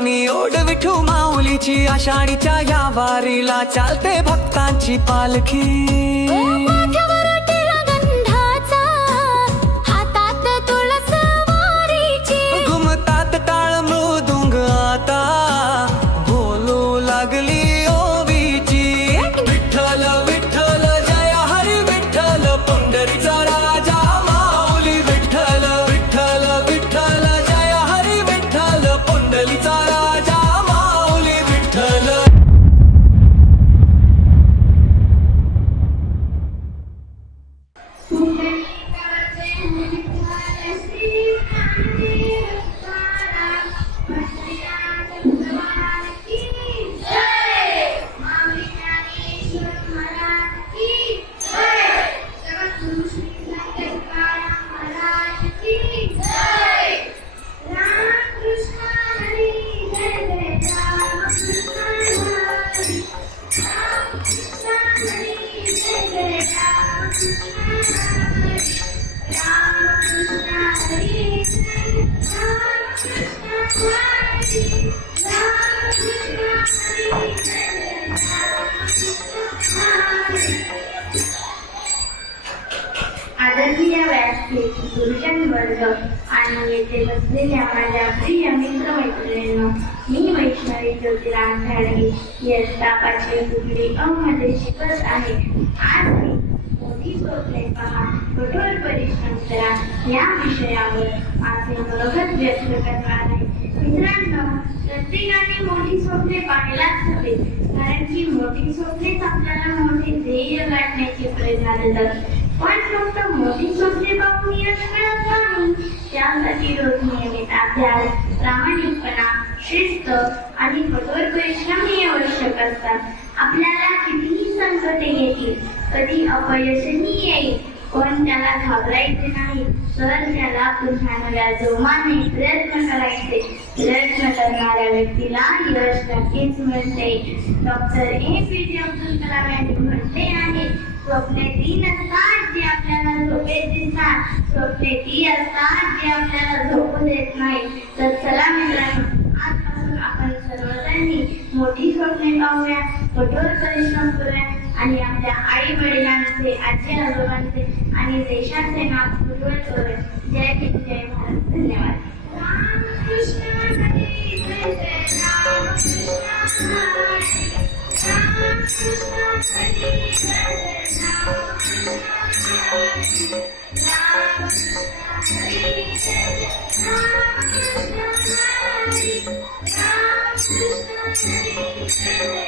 आणि ओढ विठू माऊलीची आषाढीच्या या वारीला चालते भक्तांची पालखी माथ्यावर टिळा गंधाचा, हातात तुळस वारीची, घुमतात टाळ मृदुंग आता बोलू लागली ओवीची विठ्ठल विठ्ठल जय हरी विठ्ठल पंढरीचा राजा माऊली विठ्ठल विठ्ठल विठ्ठल जय हरी विठ्ठल पंढरीचा राजा माऊली विठ्ठल आदरणीय व्यासपीठ, गुरुजन वर्ग आणि येथे बसलेल्या माझ्या प्रिय मित्र मैत्रिणींनो, मी वैष्णवी ज्योतिराम घाडगे इयत्ता 5वी तुकडी अ मध्ये शिकत आहे. आज मी मोठी स्वप्ने पहा, कठोर परिश्रम करा या विषयावर माझे मनोगत व्यक्त करणार आहे. मित्रांनो, प्रत्येकाने मोठी स्वप्ने पाहायलाच हवे, कारण की मोठी स्वप्नेच आपल्याला मोठे ध्येय गाठण्याची प्रेरणा देतात. पण फक्त मोठी स्वप्ने पाहून यश मिळत नाही, त्यासाठी रोज नियमित अभ्यास, प्रामाणिकपणा, शिस्त आणि कठोर परिश्रम हे आवश्यक असतात. आपल्याला कितीही संकटे येतील, कधी अपयशही येईल, पण त्याला घाबरायचे नाही, तर त्याला पुन्हा नव्या जोमाने प्रयत्न करायचे. प्रयत्न करणाऱ्या व्यक्तीला यश नक्कीच मिळते. डॉक्टर APJ अब्दुल कलाम यांनी म्हटले आहे, स्वप्ने ती नसतात जी आपल्याला झोपेत दिसतात, स्वप्ने ती असतात जी आपल्याला झोपू देत नाही. तर चला मित्रांनो, आजपासून आपण सर्वजणांनी मोठी स्वप्ने पाहूया, कठोर परिश्रम करूया आणि आपल्या आई वडिलांचे, आजी आजोबांचे आणि देशाचे नाव उज्ज्वल करूया. जय हिंद, जय भारत. धन्यवाद. रामकृष्ण हरी जय जय रामकृष्ण हरी, रामकृष्ण हरी जय जय रामकृष्ण हरी, रामकृष्ण हरी जय जय रामकृष्ण हरी, रामकृष्ण हरी जय